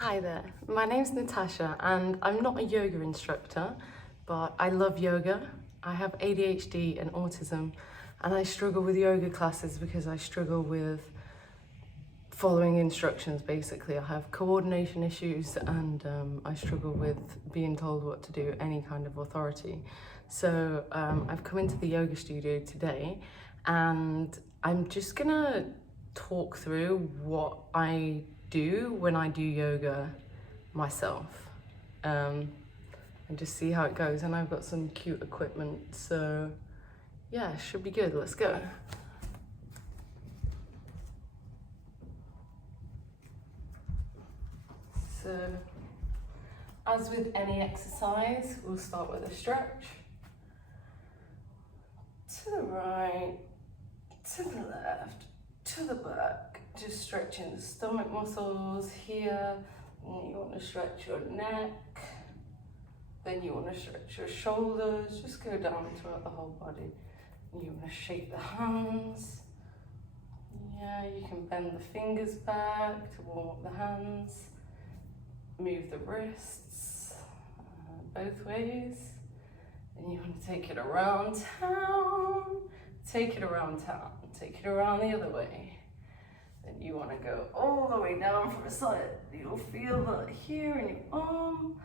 Hi there, my name's Natasha and I'm not a yoga instructor, but I love yoga. I have ADHD and autism and I struggle with yoga classes because I struggle with following instructions basically. I have coordination issues and I struggle with being told what to do, any kind of authority. So I've come into the yoga studio today and I'm just gonna talk through what I do when I do yoga myself and just see how it goes. And I've got some cute equipment, so yeah, should be good. Let's go. So as with any exercise, we'll start with a stretch to the right, to the left, to the back, just stretching the stomach muscles here. And you want to stretch your neck, then you want to stretch your shoulders, just go down throughout the whole body. And you want to shake the hands. Yeah, you can bend the fingers back to warm up the hands. Move the wrists both ways. Then you want to take it around town, take it around town, take it around the other way. Then you want to go all the way down from the side. You'll feel that here in your arm,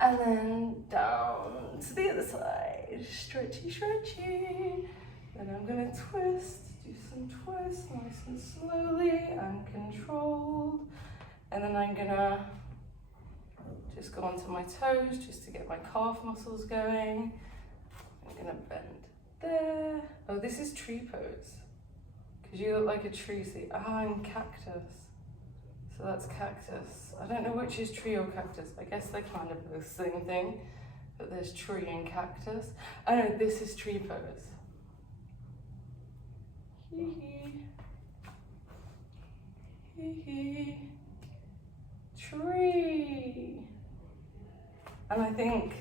and then down to the other side. Stretchy, stretchy. Then I'm going to twist, do some twists, nice and slowly and controlled. And then I'm going to just go onto my toes just to get my calf muscles going. I'm going to bend there. Oh, this is tree pose. Because you look like a tree, see? I'm cactus. So that's cactus. I don't know which is tree or cactus. I guess they're kind of the same thing. But there's tree and cactus. Oh no, this is tree pose. Hee hee. Hee hee. Tree. And I think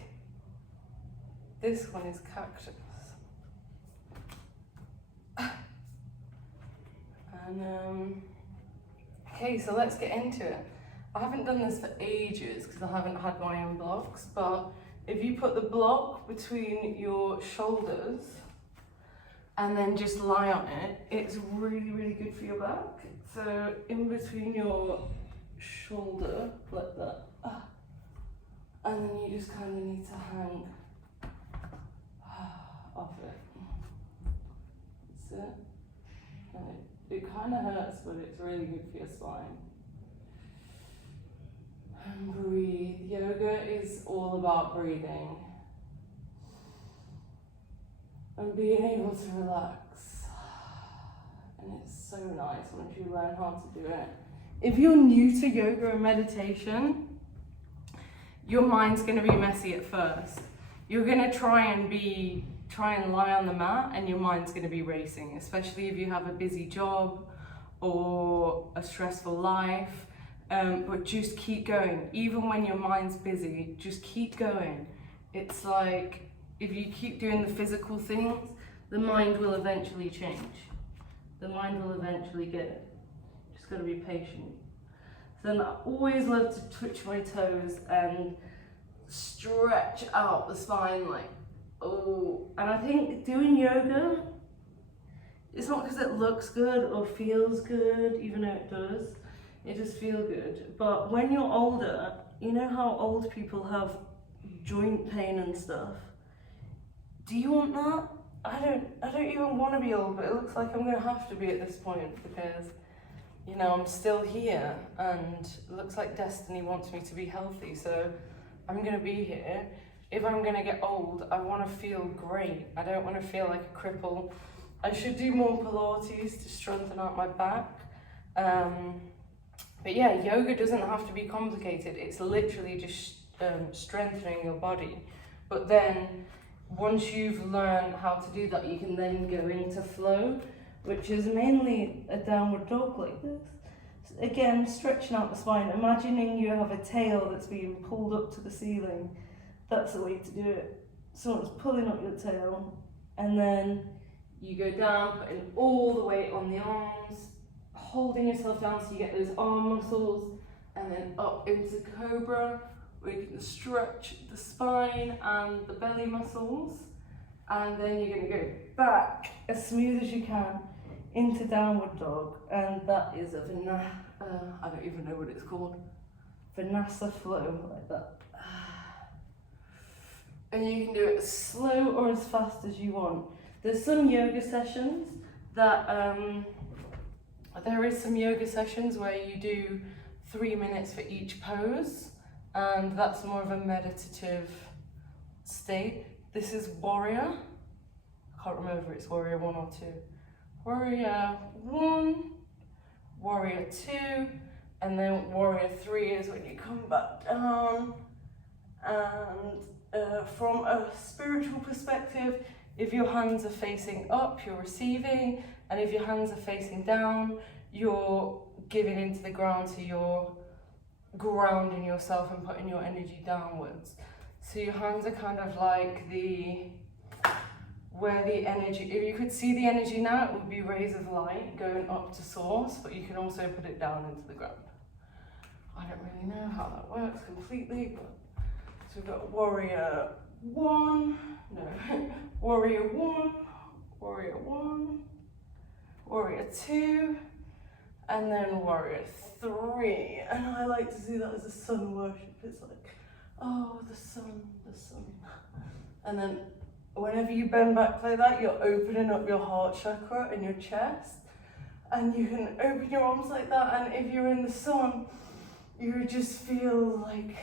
this one is cactus. And okay, so let's get into it. I haven't done this for ages because I haven't had my own blocks, but if you put the block between your shoulders and then just lie on it, it's really, really good for your back. So in between your shoulder, like that, and then you just kind of need to hang off it. That's it. And it kind of hurts, but it's really good for your spine. And breathe. Yoga is all about breathing and being able to relax. And it's so nice once you learn how to do it. If you're new to yoga and meditation, your mind's going to be messy at first. You're going to try and lie on the mat and your mind's going to be racing, especially if you have a busy job or a stressful life. But just keep going. Even when your mind's busy, just keep going. It's like if you keep doing the physical things, the mind will eventually change. The mind will eventually get it. Just got to be patient. So then I always love to twitch my toes and stretch out the spine like, oh. And I think doing yoga, it's not because it looks good or feels good, even though it does. It does feel good. But when you're older, you know how old people have joint pain and stuff? Do you want that? I don't even want to be old, but it looks like I'm going to have to be at this point because, you know, I'm still here and it looks like destiny wants me to be healthy, so I'm going to be here. If I'm going to get old, I want to feel great. I don't want to feel like a cripple. I should do more Pilates to strengthen out my back. But yeah, yoga doesn't have to be complicated. It's literally just strengthening your body. But then once you've learned how to do that, you can then go into flow, which is mainly a downward dog like this. Again, stretching out the spine, imagining you have a tail that's being pulled up to the ceiling. That's the way to do it. Someone's pulling up your tail, and then you go down, putting all the weight on the arms, holding yourself down so you get those arm muscles, and then up into cobra, where you can stretch the spine and the belly muscles. And then you're going to go back as smooth as you can into downward dog, and that is a I don't even know what it's called, Vinyasa flow, like that. And you can do it as slow or as fast as you want. There's some yoga sessions that there is some yoga sessions where you do 3 minutes for each pose, and that's more of a meditative state. This is warrior. I can't remember if it's warrior 1 or 2. Warrior 1, warrior 2, and then warrior 3 is when you come back down. And from a spiritual perspective, if your hands are facing up, you're receiving, and if your hands are facing down, you're giving into the ground, so you're grounding yourself and putting your energy downwards. So your hands are kind of like where the energy, if you could see the energy now, it would be rays of light going up to source, but you can also put it down into the ground. I don't really know how that works completely, but so we've got warrior 1, warrior 1, warrior 1, warrior 2, and then warrior 3. And I like to see that as a sun worship. It's like, oh, the sun, the sun. And then whenever you bend back like that, you're opening up your heart chakra and your chest. And you can open your arms like that, and if you're in the sun, you just feel like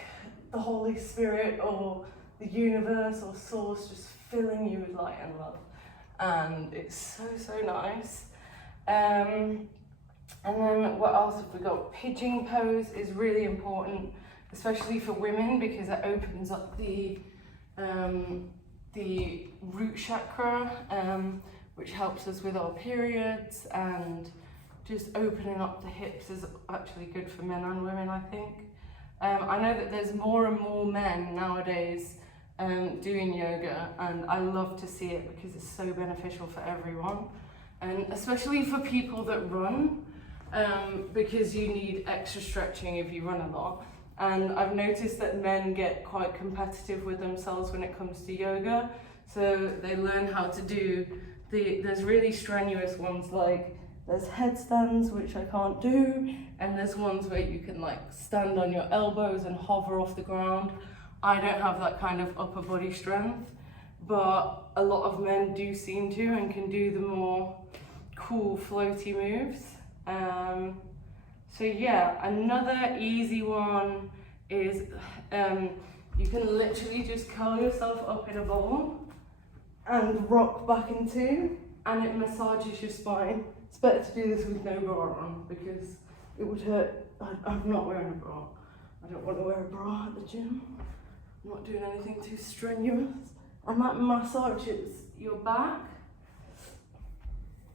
the Holy Spirit or the universe or source just filling you with light and love. And it's so, so nice. And then what else have we got? Pigeon pose is really important, especially for women, because it opens up the root chakra, which helps us with our periods, and just opening up the hips is actually good for men and women, I think. I know that there's more and more men nowadays doing yoga, and I love to see it because it's so beneficial for everyone, and especially for people that run, because you need extra stretching if you run a lot. And I've noticed that men get quite competitive with themselves when it comes to yoga, so they learn how to do there's really strenuous ones, like there's headstands, which I can't do, and there's ones where you can like stand on your elbows and hover off the ground. I don't have that kind of upper body strength, but a lot of men do seem to and can do the more cool floaty moves. So yeah, another easy one is you can literally just curl yourself up in a ball and rock back in two, and it massages your spine. It's better to do this with no bra on because it would hurt. I'm not wearing a bra. I don't want to wear a bra at the gym. I'm not doing anything too strenuous. And that massages your back.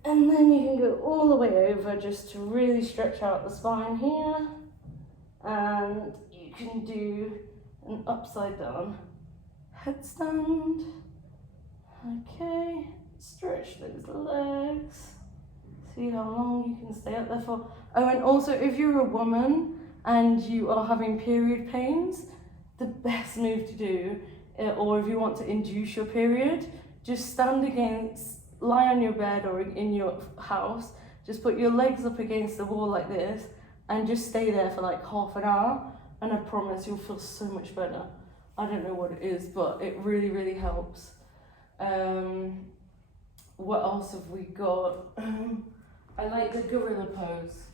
And then you can go all the way over just to really stretch out the spine here. And you can do an upside down headstand. Okay, stretch those legs. See how long you can stay up there for. Oh, and also if you're a woman and you are having period pains, the best move to do, or if you want to induce your period, just lie on your bed or in your house, just put your legs up against the wall like this and just stay there for like half an hour, and I promise you'll feel so much better. I don't know what it is, but it really, really helps. What else have we got? I like the gorilla pose.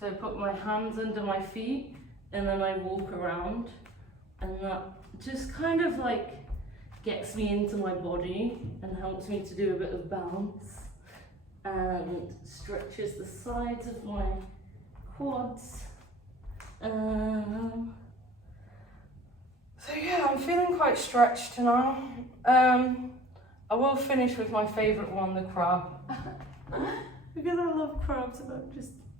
So I put my hands under my feet and then I walk around, and that just kind of like gets me into my body and helps me to do a bit of bounce and stretches the sides of my quads. So yeah, I'm feeling quite stretched now. I will finish with my favourite one, the crab. Because I love crabs, and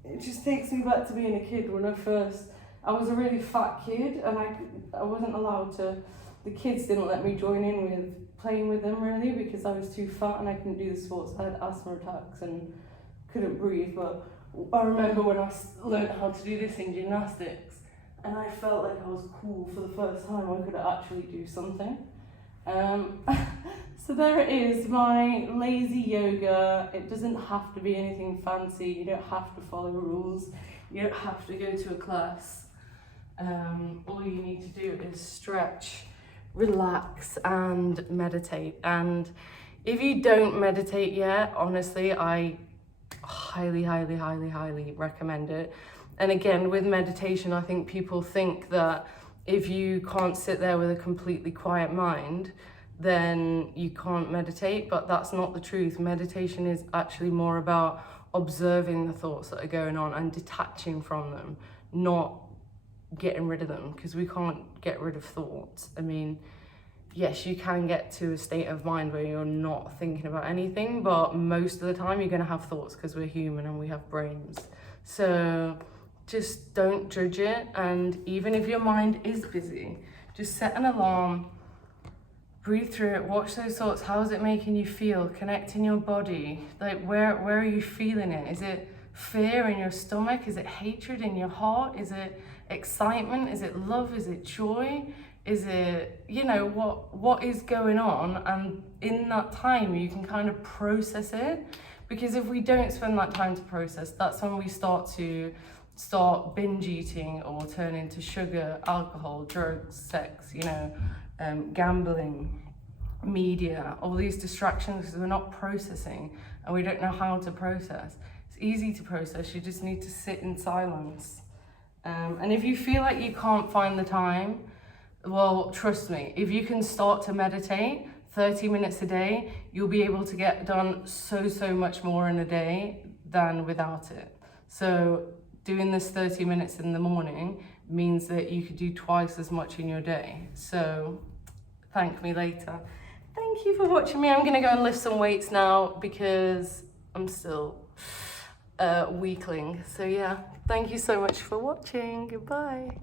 it just takes me back to being a kid when I was a really fat kid, and I wasn't allowed to, the kids didn't let me join in with playing with them really because I was too fat and I couldn't do the sports. I had asthma attacks and couldn't breathe, but I remember when I learned how to do this in gymnastics, and I felt like I was cool for the first time. I could actually do something. So there it is, my lazy yoga. It doesn't have to be anything fancy. You don't have to follow rules. You don't have to go to a class. All you need to do is stretch, relax, and meditate. And if you don't meditate yet, honestly, I highly recommend it. And again, with meditation, I think people think that if you can't sit there with a completely quiet mind, then you can't meditate, but that's not the truth. Meditation is actually more about observing the thoughts that are going on and detaching from them, not getting rid of them, because we can't get rid of thoughts. I mean, yes, you can get to a state of mind where you're not thinking about anything, but most of the time you're going to have thoughts because we're human and we have brains. So just don't judge it. And even if your mind is busy, just set an alarm, breathe through it, watch those thoughts. How is it making you feel? Connect in your body. Like, where are you feeling it? Is it fear in your stomach? Is it hatred in your heart? Is it excitement? Is it love? Is it joy? Is it, you know, what is going on? And in that time, you can kind of process it. Because if we don't spend that time to process, that's when we start binge eating or turn into sugar, alcohol, drugs, sex, you know, gambling, media, all these distractions, because we're not processing and we don't know how to process. It's easy to process, you just need to sit in silence. And if you feel like you can't find the time, well, trust me, if you can start to meditate 30 minutes a day, you'll be able to get done so much more in a day than without it. So doing this 30 minutes in the morning means that you could do twice as much in your day. So thank me later. Thank you for watching me. I'm gonna go and lift some weights now because I'm still a weakling. So yeah, thank you so much for watching. Goodbye.